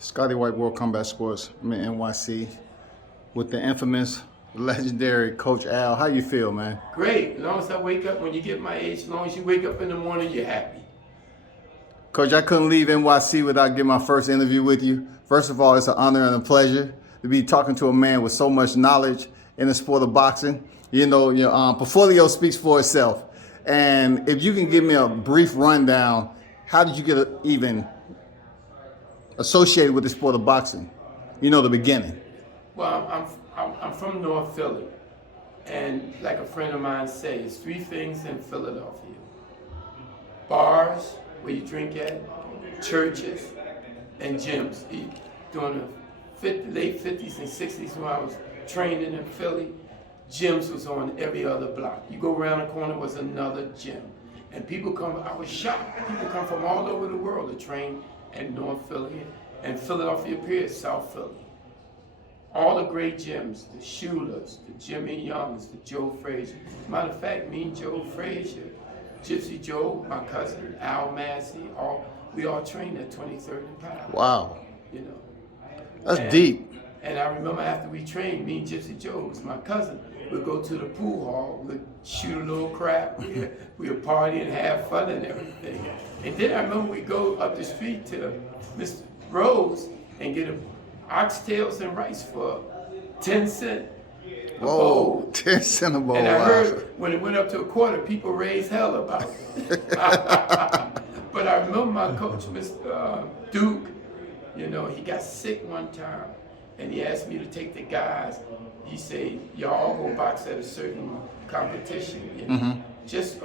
Scotty White World Combat Sports. I'm in NYC with the infamous, legendary Coach Al. How you feel, man? Great. As long as I wake up, when you get my age, as long as you wake up in the morning, you're happy. Coach, I couldn't leave NYC without getting my first interview with you. First of all, it's an honor and a pleasure to be talking to a man with so much knowledge in the sport of boxing. You know, your portfolio speaks for itself. And if you can give me a brief rundown, how did you get even associated with the sport of boxing? You know, the beginning. Well, I'm from North Philly, and like a friend of mine says, 3 things in Philadelphia: bars where you drink at, churches, and gyms. During the late 50s and 60s, when I was training in Philly, gyms was on every other block. You go around the corner was another gym, and people come. I was shocked. People come from all over the world to train at North Philly and Philadelphia, period, South Philly. All the great gyms, the Shulers, the Jimmy Youngs, the Joe Frazier. Matter of fact, me and Joe Frazier, Gypsy Joe, my cousin, Al Massey, we all trained at 23rd and Powell. Wow. You know. That's deep. And I remember after we trained, me and Gypsy Joe, who was my cousin, we'd go to the pool hall, we'd shoot a little crap, we'd party and have fun and everything. And then I remember we'd go up the street to Mr. Rose and get oxtails and rice for 10 cents. Whoa, 10 cents a bowl. And I wow. heard when it went up to a quarter, people raised hell about it. But I remember my coach, Mr. Duke, you know, he got sick one time, and he asked me to take the guys. He said, y'all go box at a certain competition, you know, just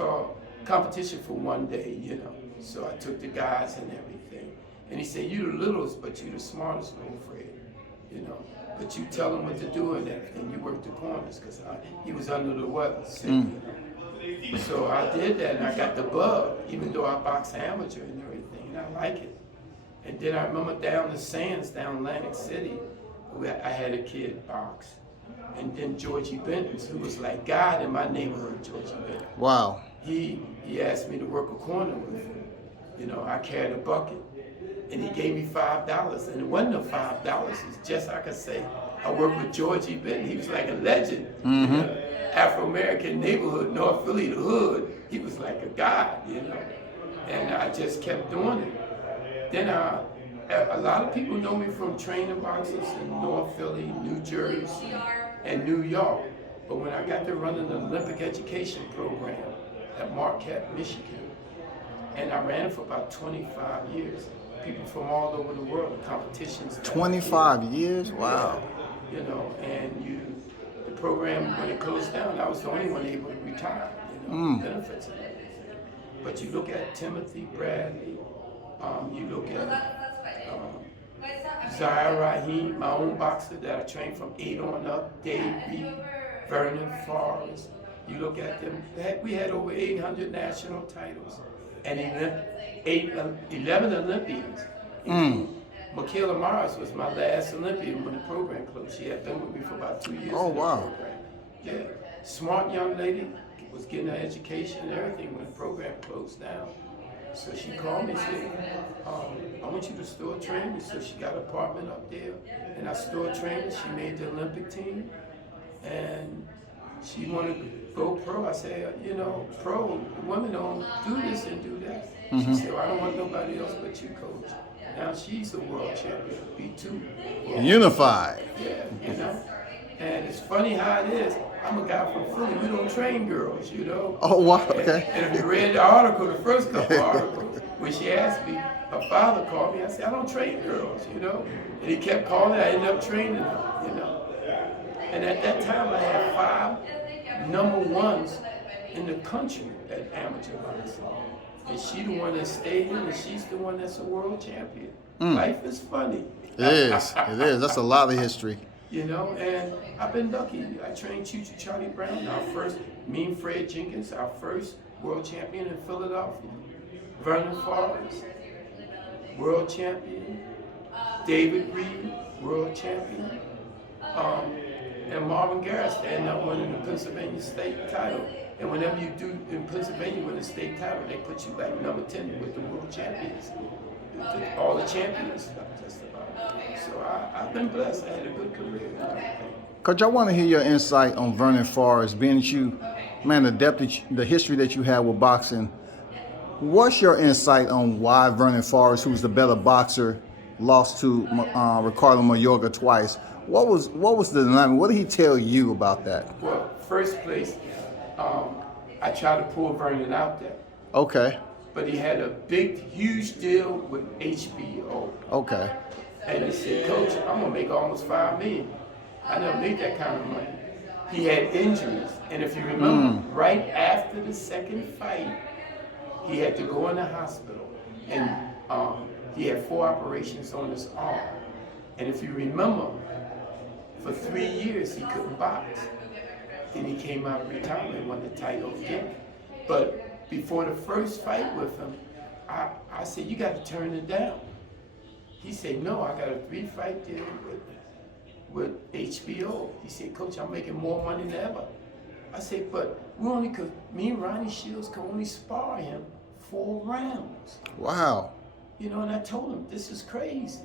competition for one day, you know. So I took the guys and everything. And he said, you the littlest, but you the smartest, little Fred, you know. But you tell him what to do and everything. You work the corners, because he was under the weather, sick, you know. So I did that, and I got the bug, even though I box amateur and everything, and I like it. And then I remember down the Sands, down Atlantic City, I had a kid box. And then Georgie Benton, who was like God in my neighborhood, Georgie Benton. Wow. He asked me to work a corner with him. You know, I carried a bucket, and he gave me $5. And it wasn't no $5, it's just, I could say, I worked with Georgie Benton. He was like a legend. In the Afro-American neighborhood, North Philly, the hood. He was like a god, you know. And I just kept doing it. Then a lot of people know me from training boxers in North Philly, New Jersey, and New York. But when I got to run an Olympic education program at Marquette, Michigan, and I ran it for about 25 years, people from all over the world, competitions. 25 years? Wow. You know, and the program, when it closed down, I was the only one able to retire, you know, benefits and everything. But you look at Timothy Bradley, you look at Zaire Rahim, my own boxer that I trained from 8 on up, Dave Reed, Vernon Forrest. You look at them, we had over 800 national titles and 11 Olympians. Mikaela Mars was my last Olympian when the program closed. She had been with me for about 2 years. Oh, wow. Yeah, smart young lady, was getting her education and everything when the program closed down. So she called me and said, I want you to store train me. So she got an apartment up there, and I store trained her. She made the Olympic team, and she wanted to go pro. I said, you know, pro, women don't do this and do that. She said, well, I don't want nobody else but you, coach. Now she's a world champion, B2. Unified. Yeah, you know. And it's funny how it is. I'm a guy from Philly. We don't train girls, you know. Oh, wow. Okay. And if you read the article, the first couple articles, when she asked me, her father called me. I said, I don't train girls, you know. And he kept calling. I ended up training them, you know. And at that time, I had 5 number 1s in the country at amateur boxing. And she the one that stayed in, and she's the one that's a world champion. Life is funny. It is. It is. That's a lot of history. You know, and I've been lucky. I trained Choo-Choo Charlie Brown, our first, Mean Fred Jenkins, our first world champion in Philadelphia. Vernon Forrest, world champion. David Reed, world champion. And Marvin Garrett ended up winning the Pennsylvania state title. And whenever you do in Pennsylvania win a state title, they put you like number 10 with the world champions. All the champions, just about. So I've been blessed. I had a good career. Coach, I want to hear your insight on Vernon Forrest, being that you, man, the history that you have with boxing. What's your insight on why Vernon Forrest, who's the better boxer, lost to Ricardo Mayorga twice? What was the dynamic? What did he tell you about that? Well, first place, I tried to pull Vernon out there. Okay. But he had a big, huge deal with HBO. Okay. And he said, Coach, I'm gonna make almost $5 million. I never made that kind of money. He had injuries, and if you remember, right after the second fight, he had to go in the hospital, and he had 4 operations on his arm. And if you remember, for 3 years he couldn't box. Then he came out of retirement and won the title again. But before the first fight with him, I said, you got to turn it down. He said, no, I got a 3-fight deal with HBO. He said, Coach, I'm making more money than ever. I said, but me and Ronnie Shields could only spar him 4 rounds. Wow. You know, and I told him, this is crazy.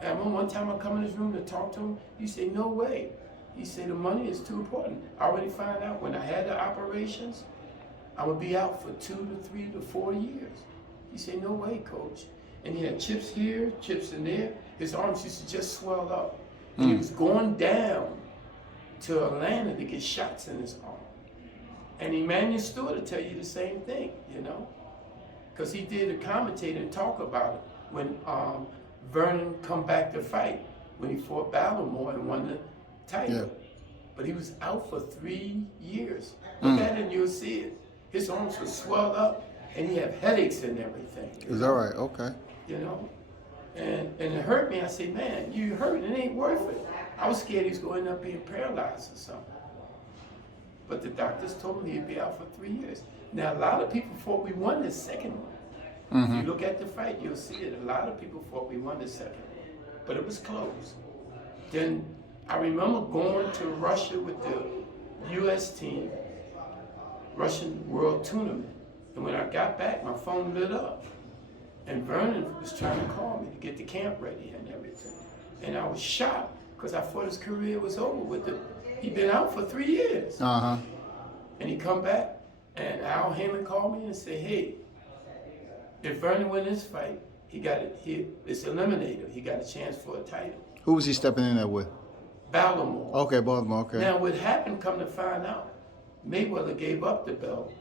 And I remember one time I come in his room to talk to him, he said, no way. He said, the money is too important. I already found out when I had the operations, I would be out for 2 to 3 to 4 years. He said, no way, Coach. And he had chips here, chips in there. His arms used to just swell up. And he was going down to Atlanta to get shots in his arm. And Emmanuel Stewart will tell you the same thing, you know? Because he did a commentator and talk about it when Vernon come back to fight, when he fought Baltimore and won the title. Yeah. But he was out for 3 years. Look at it and you'll see it. His arms were swelled up and he had headaches and everything. Is that right? Okay. You know? And it hurt me. I said, man, you hurt, it ain't worth it. I was scared he was going to end up being paralyzed or something. But the doctors told me he'd be out for 3 years. Now, a lot of people thought we won the second one. If you look at the fight, you'll see it. A lot of people thought we won the second one. But it was close. Then I remember going to Russia with the U.S. team, Russian World Tournament. And when I got back, my phone lit up. And Vernon was trying to call me to get the camp ready and everything. And I was shocked because I thought his career was over with it. He'd been out for 3 years. And he come back, and Al Heyman called me and said, hey, if Vernon win this fight, it's eliminator. He got a chance for a title. Who was he stepping in there with? Baltimore. Okay, Baltimore, okay. Now what happened, come to find out, Mayweather gave up the belt.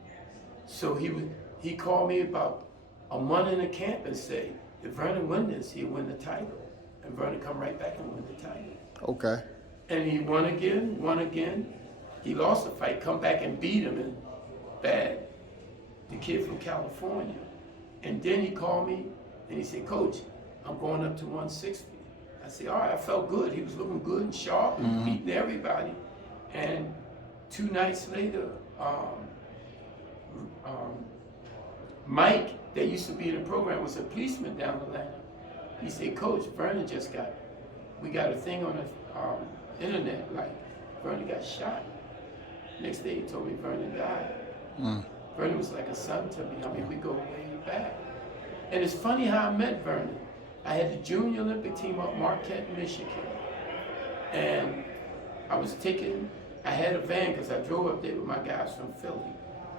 So he called me about a month in the camp and said, if Vernon win this, he'll win the title. And Vernon come right back and win the title. Okay. And he won again. He lost the fight, come back and beat him in bad. The kid from California. And then he called me and he said, Coach, I'm going up to 160. I said, all right, I felt good. He was looking good and sharp and beating everybody. And 2 nights later, Mike, that used to be in the program, was a policeman down the line. He said, Coach, Vernon we got a thing on the internet, like Vernon got shot. Next day he told me Vernon died. Vernon was like a son to me. I mean, we go way back. And it's funny how I met Vernon. I had the Junior Olympic team up Marquette, Michigan. And I had a van because I drove up there with my guys from Philly.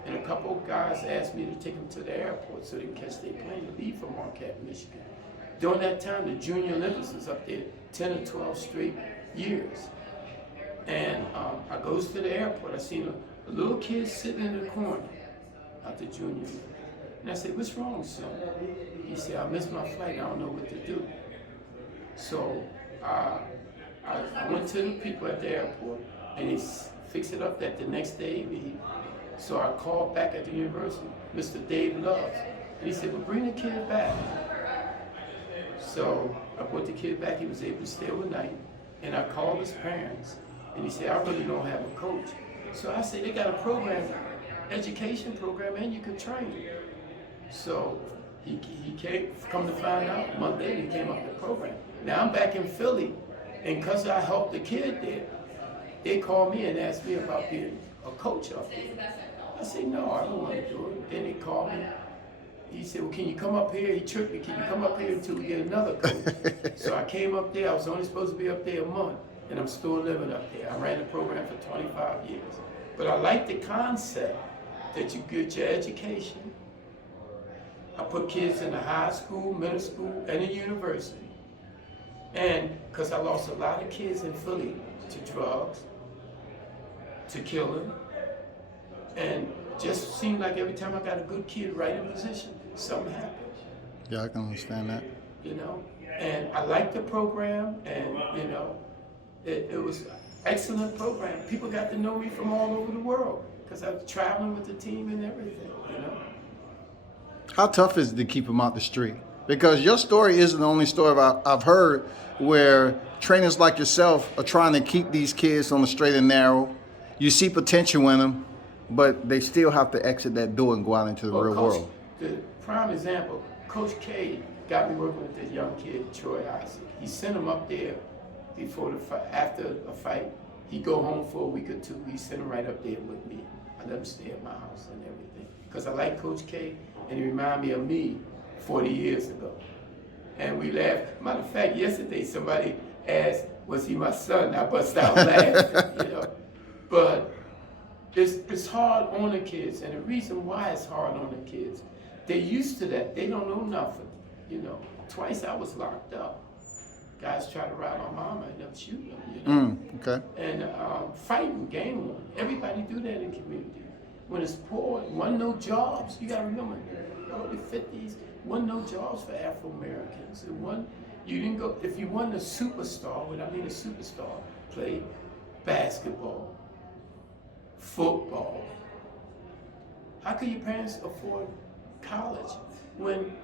And a couple of guys asked me to take them to the airport so they can catch their plane to leave from Marquette, Michigan. During that time, the Junior Olympics was up there 10 or 12 straight years. And I goes to the airport. I seen a little kid sitting in the corner at the Junior Olympics. And I said, what's wrong, son? He said, I missed my flight. I don't know what to do. So I went to the people at the airport, and they fixed it up that the next day. So I called back at the university, Mr. Dave Loves, and he said, well, bring the kid back. So I brought the kid back. He was able to stay overnight. And I called his parents, and he said, I really don't have a coach. So I said, they got a program, education program, and you could train. So he come to find out, a month later, he came up with the program. Now I'm back in Philly, and because I helped the kid there, they called me and asked me about being a coach up there. I said, no, I don't want to do it. Then he called me. He said, well, can you come up here? He tricked me. Can you come up here until we get another coach? So I came up there, I was only supposed to be up there a month, and I'm still living up there. I ran the program for 25 years. But I like the concept that you get your education. I put kids in the high school, middle school, and the university. And because I lost a lot of kids in Philly to drugs, to killing, and just seemed like every time I got a good kid right in position, something happened. Yeah, I can understand that. You know, and I liked the program, and you know, it was an excellent program. People got to know me from all over the world because I was traveling with the team and everything. You know. How tough is it to keep them out the street? Because your story isn't the only story I've heard where trainers like yourself are trying to keep these kids on the straight and narrow. You see potential in them, but they still have to exit that door and go out into the real world. The prime example, Coach K got me working with this young kid, Troy Isaac. He sent him up there before the fight, after a fight. He'd go home for a week or two. He sent him right up there with me. I let him stay at my house and everything. Because I like Coach K, and he reminded me of me 40 years ago. And we laughed. Matter of fact, yesterday somebody asked, was he my son? I bust out laughing, you know. But it's hard on the kids, and the reason why it's hard on the kids, they're used to that. They don't know nothing, you know. Twice I was locked up. Guys try to rob my mama and them shoot them, you know. Okay. And fighting, game one. Everybody do that in the community. When it's poor, wasn't no jobs. You gotta remember, early 50s, wasn't no jobs for Afro-Americans. You didn't go, if you wasn't a superstar, what I mean a superstar, play basketball, football. How could your parents afford college when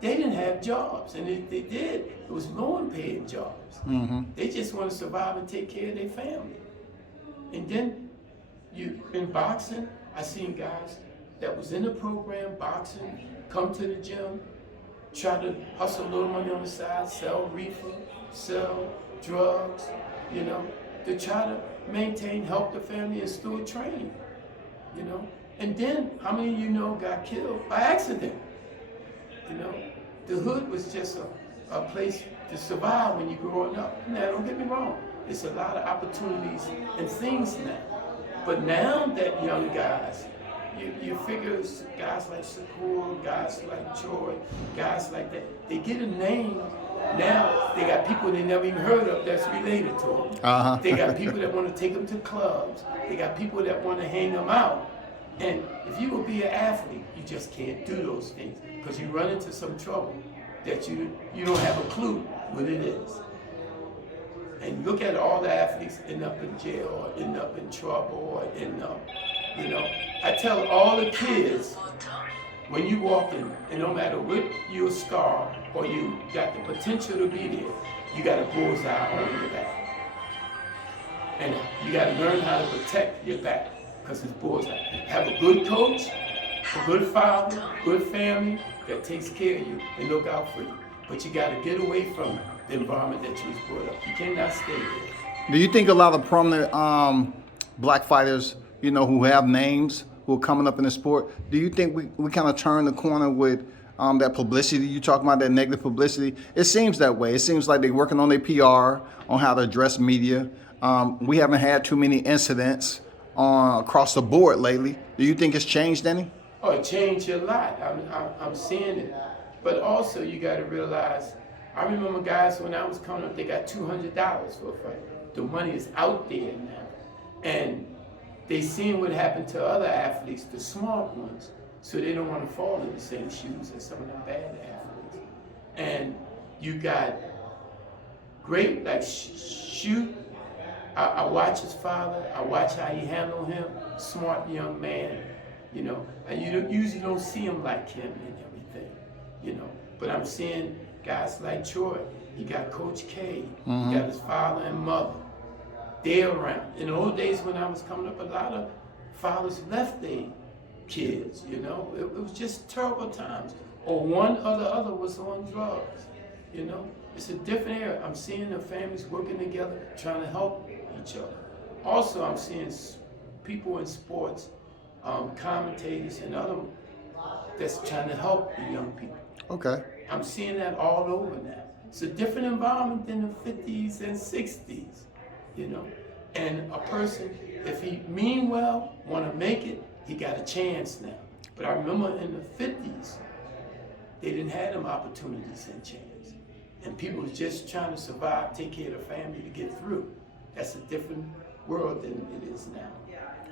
they didn't have jobs? And if they did, it was low-paying jobs. They just want to survive and take care of their family. And then in boxing, I seen guys that was in the program, boxing, come to the gym, try to hustle a little money on the side, sell reefer, sell drugs, you know, to try to maintain, help the family and still train, you know. And then, how many of you know got killed by accident? You know, the hood was just a place to survive when you're growing up. Now, don't get me wrong, it's a lot of opportunities and things now. But now that young guys, you figure guys like Shakur, guys like Joy, guys like that, they get a name. Now they got people they never even heard of that's related to them. They got people that want to take them to clubs. They got people that want to hang them out. And if you will be an athlete, you just can't do those things because you run into some trouble that you don't have a clue what it is. And look at all the athletes end up in jail or end up in trouble or end up, you know. I tell all the kids, when you walk in, and no matter what you're a star or you got the potential to be there, you got a bullseye on your back. And you got to learn how to protect your back because it's bullseye. Have a good coach, a good father, good family that takes care of you and look out for you. But you got to get away from the environment that you was brought up. You cannot stay there. Do you think a lot of prominent black fighters, you know, who have names, who are coming up in the sport, do you think we kind of turn the corner with that publicity you talking about, that negative publicity? It seems that way. It seems like they're working on their PR, on how to address media. We haven't had too many incidents across the board lately. Do you think it's changed any? Oh, it changed a lot. I'm seeing it. But also you got to realize, I remember guys when I was coming up, they got $200 for a fight. The money is out there now. And they seen what happened to other athletes, the smart ones, so they don't want to fall in the same shoes as some of them bad athletes. And you got great, like Shoot. I watch his father. I watch how he handled him. Smart young man, you know. And you usually don't see him like him and everything, you know. But I'm seeing guys like Troy. He got Coach K. He got his father and mother. They're around. In the old days when I was coming up, a lot of fathers left their kids, you know. It was just terrible times. Or one or the other was on drugs, you know. It's a different era. I'm seeing the families working together, trying to help each other. Also, I'm seeing people in sports, commentators and other that's trying to help the young people. Okay. I'm seeing that all over now. It's a different environment than the 50s and 60s, you know. And a person, if he mean well, want to make it, he got a chance now. But I remember in the 50s, they didn't have them opportunities and chance. And people was just trying to survive, take care of their family to get through. That's a different world than it is now.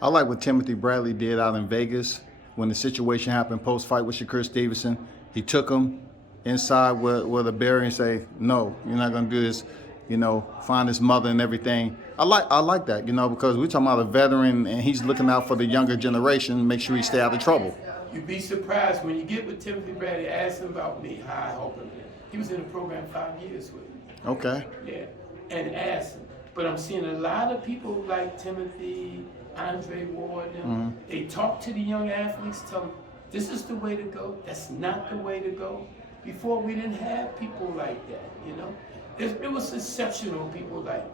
I like what Timothy Bradley did out in Vegas when the situation happened post-fight with Shakur Stevenson. He took him inside with a barrier and say, no, you're not going to do this, you know, find his mother and everything. I like that, you know, because we're talking about a veteran and he's looking out for the younger generation, make sure he stay out of trouble. You'd be surprised when you get with Timothy Bradley, ask him about me, how I helped him. He was in the program 5 years with me. Okay. Yeah, and ask him. But I'm seeing a lot of people like Timothy, Andre Ward, they talk to the young athletes, tell them, this is the way to go, that's not the way to go. Before, we didn't have people like that, you know? It was exceptional people like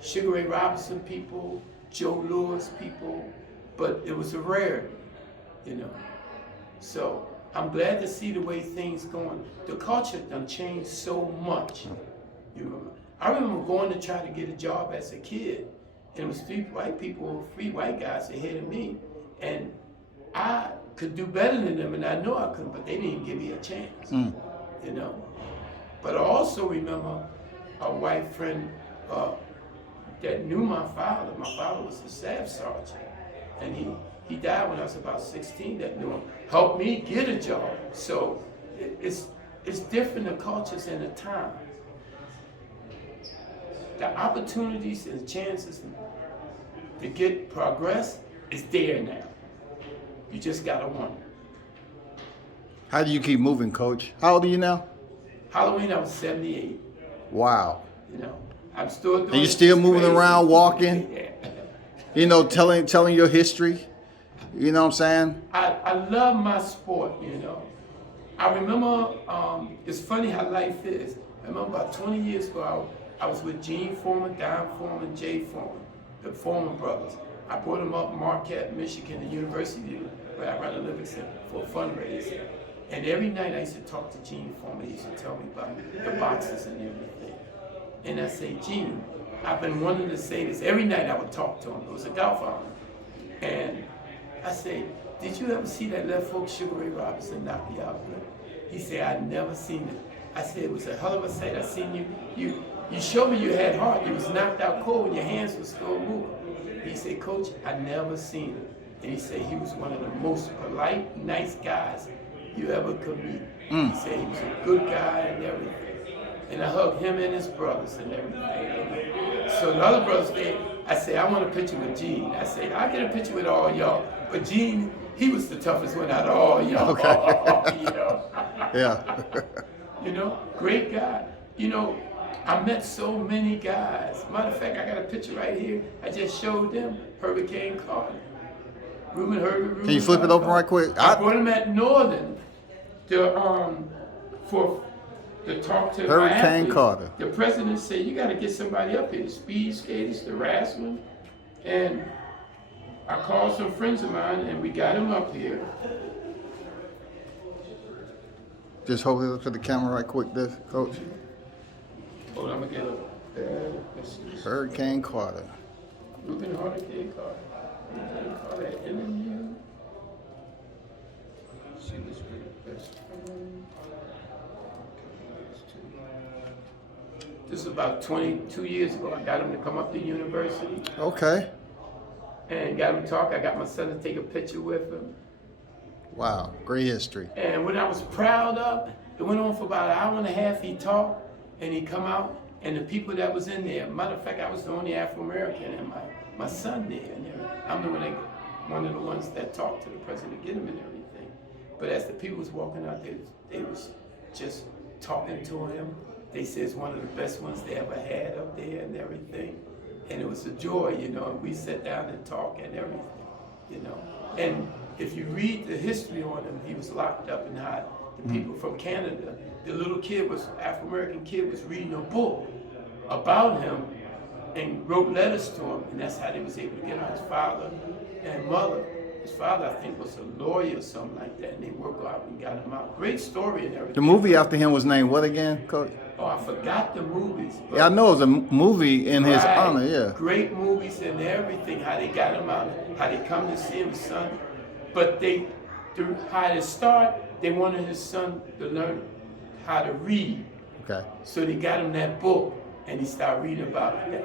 Sugar Ray Robinson people, Joe Louis people, but it was a rarity, you know? So I'm glad to see the way things going. The culture done changed so much. You know, I remember going to try to get a job as a kid, and it was three white guys ahead of me, and I could do better than them, and I know I could, but they didn't give me a chance. You know. But I also remember a white friend that knew my father. My father was a staff sergeant, and he died when I was about 16. That knew him, helped me get a job. So it's different, the cultures and the time. The opportunities and chances to get progress is there now. You just gotta want it. How do you keep moving, Coach? How old are you now? Halloween, I was 78. Wow. You know, I'm still doing. And you're still moving around, walking. Yeah. You know, telling your history. You know what I'm saying? I love my sport, you know. I remember, it's funny how life is. I remember about 20 years ago, I was with Gene Foreman, Don Foreman, Jay Foreman, the Foreman brothers. I brought them up Marquette, Michigan, the university where I run a living center for a fundraiser. And every night I used to talk to Gene Foreman. He used to tell me about the boxes and everything. And I say, Gene, I've been wanting to say this. Every night I would talk to him. It was a golf hour. And I say, did you ever see that left hook Sugar Ray Robinson knock you out with? He said, I'd never seen it. I said, it was a hell of a sight. I seen you showed me you had heart. You was knocked out cold and your hands were still moving. He said, Coach, I never seen it. And he said he was one of the most polite, nice guys you ever could meet. He said he was a good guy and everything. And I hugged him and his brothers and everything. So the other brothers, I said, I want a picture with Gene. I said, I'll get a picture with all y'all. But Gene, he was the toughest one out of all y'all. Okay. You know? Yeah. You know, great guy. You know, I met so many guys. Matter of fact, I got a picture right here. I just showed them Hurricane Carter. Reuben Can you flip it open right quick? I brought him at Northern to talk to Hurricane Carter. The president said, you got to get somebody up here, the speed skaters, the wrestling. And I called some friends of mine and we got him up here. Just hold it up to the camera right quick, there, Coach. Hold on, I'm going to get Hurricane Carter. Reuben Hurricane Carter. Hurricane Carter interview. She was my best friend. This is about 22 years ago. I got him to come up to university. Okay. And got him to talk. I got my son to take a picture with him. Wow, great history. And when I was proud of, it went on for about an hour and a half. He talked, and he come out, and the people that was in there, matter of fact, I was the only Afro-American, and my son there, and I'm one of the ones that talked to the president, get him and everything. But as the people was walking out there, they was just talking to him. They said it's one of the best ones they ever had up there and everything. And it was a joy, you know, and we sat down and talked and everything, you know. And if you read the history on him, he was locked up and hot. The people from Canada, the little kid Afro-American kid was reading a book about him and wrote letters to him, and that's how they was able to get on his father and mother. His father, I think, was a lawyer or something like that, and they worked out and got him out. Great story and everything. The movie after him was named what again, Coach? Oh, I forgot the movies. Yeah, I know it was a movie in his Right. honor. Yeah. Great movies and everything. How they got him out. How they come to see his son. But how to start, they wanted his son to learn how to read. Okay. So they got him that book, and he started reading about it.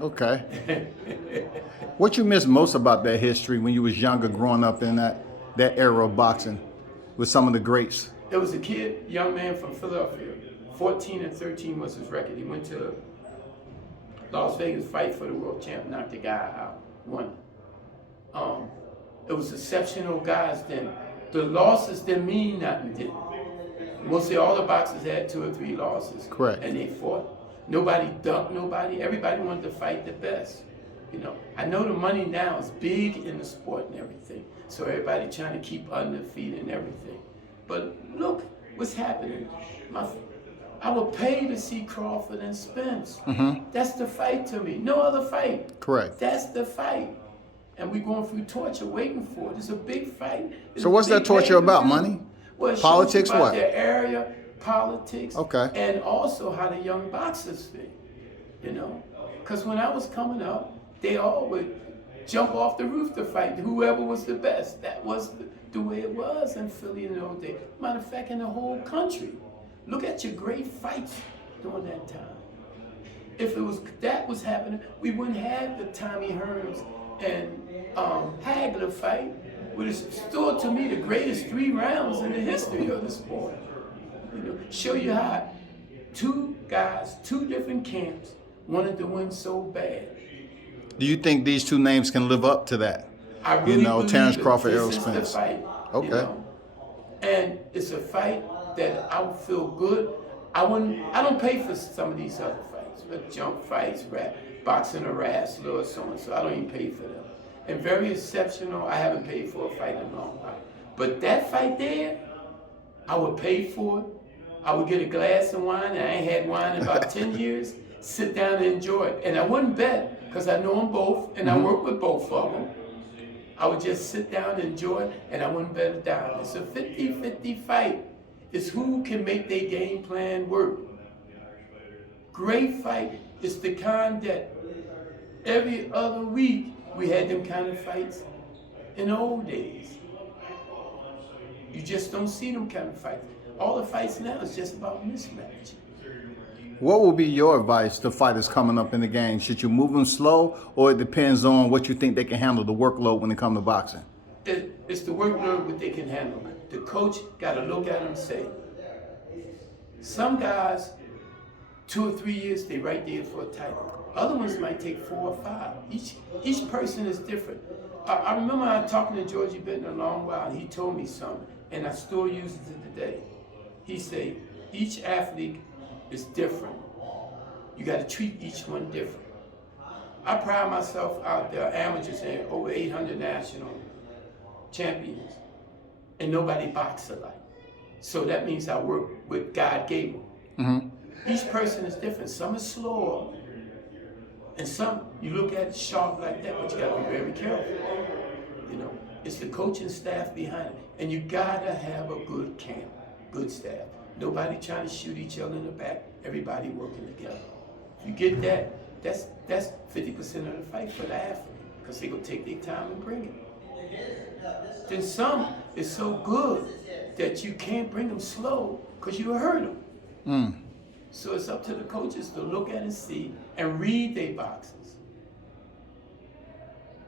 Okay. What you miss most about that history when you was younger, growing up in that era of boxing with some of the greats? There was a kid, young man from Philadelphia. 14 and 13 was his record. He went to Las Vegas, fight for the world champ, knocked the guy out, won. It was exceptional guys then. The losses didn't mean nothing. Mostly all the boxers had 2 or 3 losses. Correct. And they fought. Nobody dunked nobody. Everybody wanted to fight the best. You know, I know the money now is big in the sport and everything. So everybody trying to keep undefeated and everything. But look what's happening. I would pay to see Crawford and Spence. Mm-hmm. That's the fight to me. No other fight. Correct. That's the fight. And we're going through torture waiting for it. It's a big fight. So what's that torture about? Money? Well, it shows Politics, about what? Their area, politics, Okay. and also how the young boxers think. You know, because when I was coming up, they all would jump off the roof to fight whoever was the best. That was the way it was in Philly in those days. Matter of fact, in the whole country. Look at your great fights during that time. If that was happening, we wouldn't have the Tommy Hearns and Hagler fight, which is still to me the greatest 3 rounds in the history of the sport. You know, show you how 2 guys, 2 different camps, wanted to win so bad. Do you think these 2 names can live up to that? I really believe Terrence it. Crawford, Errol This is the Spence. fight. Okay. You know? And it's a fight that I would feel good. I don't pay for some of these other fights, but jump fights, boxing a wrestler or so and so. I don't even pay for them. And very exceptional. I haven't paid for a fight in a long time. But that fight there, I would pay for it. I would get a glass of wine, and I ain't had wine in about 10 years. Sit down and enjoy it. And I wouldn't bet because I know them both, and I work with both of them. I would just sit down and enjoy it, and I wouldn't bet a dime. It's a 50-50 fight. It's who can make their game plan work. Great fight is the kind that every other week we had them kind of fights in the old days. You just don't see them kind of fights. All the fights now is just about mismatch. What will be your advice to fighters coming up in the game? Should you move them slow, or it depends on what you think they can handle, the workload when it comes to boxing? It's the workload that they can handle. The coach got to look at them and say, some guys, 2 or 3 years, they right there for a title. Other ones might take 4 or 5. Each person is different. I remember I talking to Georgie Benton a long while, and he told me something, and I still use it today. He said, each athlete is different. You got to treat each one different. I pride myself out there, amateurs, and over 800 national champions, and nobody boxes alike. So that means I work with God gave them. Mm-hmm. Each person is different. Some are slower, and some you look at it sharp like that, but you got to be very careful. You know, it's the coaching staff behind it, and you gotta have a good camp, good staff. Nobody trying to shoot each other in the back. Everybody working together. If you get that, that's 50% of the fight for the athlete, because they gonna take their time and bring it. Then some is so good that you can't bring them slow because you hurt them. So it's up to the coaches to look at and see and read their boxes.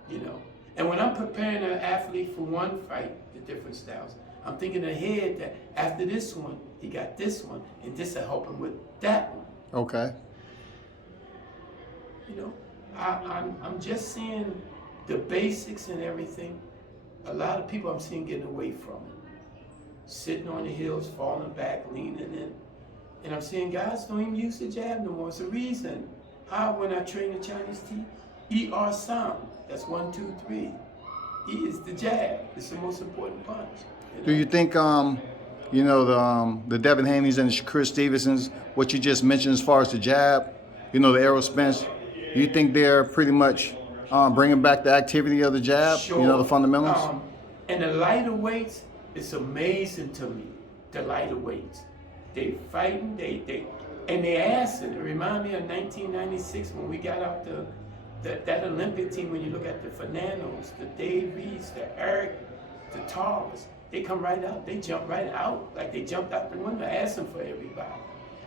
You know, and when I'm preparing an athlete for one fight, the different styles, I'm thinking ahead that after this one, he got this one, and this will help him with that one. Okay. You know, I'm just seeing the basics and everything. A lot of people I'm seeing getting away from it. Sitting on the hills, falling back, leaning in. And I'm seeing guys don't even use the jab no more. It's a reason. How, when I train the Chinese team, ER sound. That's 1, 2, 3. E is the jab. It's the most important punch. You know? Do you think, the Devin Haney's and the Shakur Stevensons, what you just mentioned as far as the jab, the Errol Spence, you think they're pretty much bringing back the activity of the jab, Sure. The fundamentals? And the lighter weights, it's amazing to me, the lighter weights. They fighting, and they asked, and it reminded me of 1996 when we got out that Olympic team. When you look at the Fernandos, the Dave Reeds, the Eric, the Tallers, they come right out. They jump right out like they jumped out the window, asking for everybody.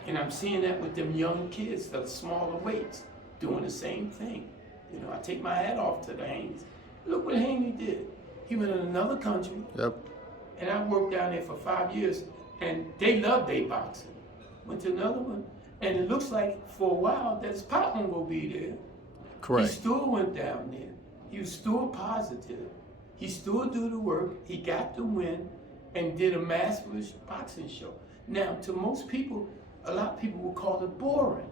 And I'm seeing that with them young kids, the smaller weights, doing the same thing. You know, I take my hat off to the Haney. Look what Haney did. He went in another country. Yep. And I worked down there for 5 years, and they loved their boxing. Went to another one, and it looks like for a while that his partner will be there. Correct. He still went down there. He was still positive. He still do the work. He got the win, and did a master's boxing show. Now, to most people, a lot of people will call it boring.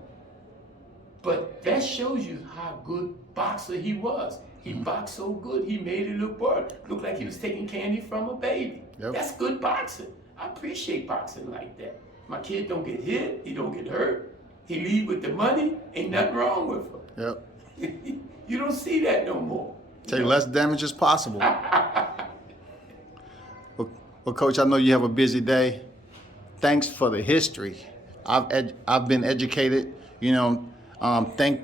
But that shows you how good boxer he was. He boxed so good, he made it look boring. Looked like he was taking candy from a baby. Yep. That's good boxing. I appreciate boxing like that. My kid don't get hit, he don't get hurt. He leave with the money, ain't nothing wrong with him. Yep. You don't see that no more. Take less damage as possible. Well, Coach, I know you have a busy day. Thanks for the history. I've been educated. You know, thank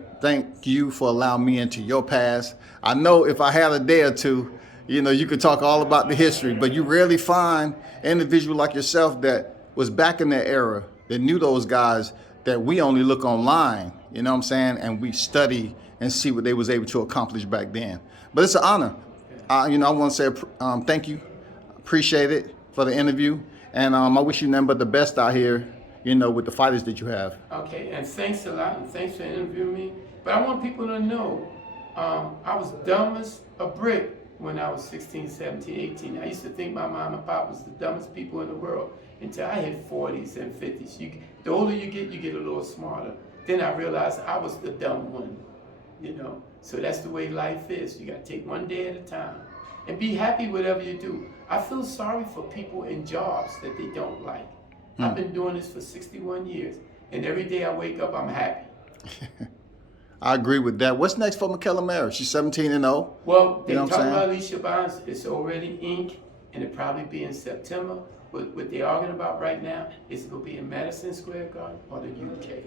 you for allowing me into your past. I know if I had a day or two, you know, you could talk all about the history, but you rarely find an individual like yourself that was back in that era, that knew those guys, that we only look online, you know what I'm saying, and we study and see what they was able to accomplish back then. But it's an honor. You know, I want to say thank you. Appreciate it for the interview. And I wish you nothing but the best out here, you know, with the fighters that you have. Okay, and thanks a lot, and thanks for interviewing me. But I want people to know, I was dumb as a brick when I was 16, 17, 18. I used to think my mom and pop was the dumbest people in the world until I hit 40s and 50s. The older you get a little smarter. Then I realized I was the dumb one, you know. So that's the way life is. You got to take one day at a time and be happy whatever you do. I feel sorry for people in jobs that they don't like. I've been doing this for 61 years, and every day I wake up, I'm happy. I agree with that. What's next for Mikaela Mary? She's 17-0. Well, they You know talk what I'm about Alicia Bonds. It's already inked, and it'll probably be in September. What they're arguing about right now is going to be in Madison Square Garden or the UK.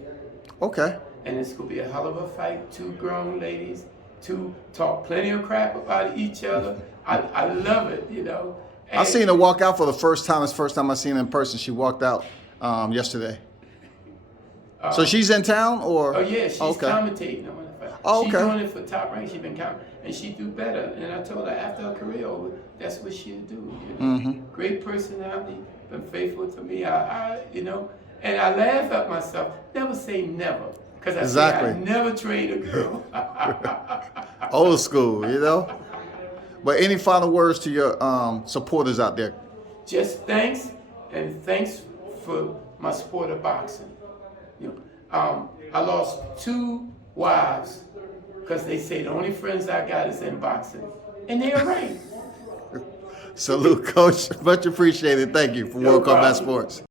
Okay. And it's going to be a hell of a fight. Two grown ladies, two talk plenty of crap about each other. I love it, you know. And I seen her walk out for the first time. It's the first time I seen her in person. She walked out yesterday. So she's in town, or? Oh yeah, she's commentating on the fight. Oh, okay. She's doing it for Top Rank. She's been commentating, and she do better. And I told her after her career over, that's what she'll do. You know? Great personality, been faithful to me. I you know, and I laugh at myself. Never say never, because I say I never trade a girl. Old school, you know. But any final words to your supporters out there? Just thanks, and thanks for my sport of boxing. You know, I lost 2 wives because they say the only friends I got is in boxing, and they're right. Salute, Coach. Much appreciated. Thank you for World Combat Sports.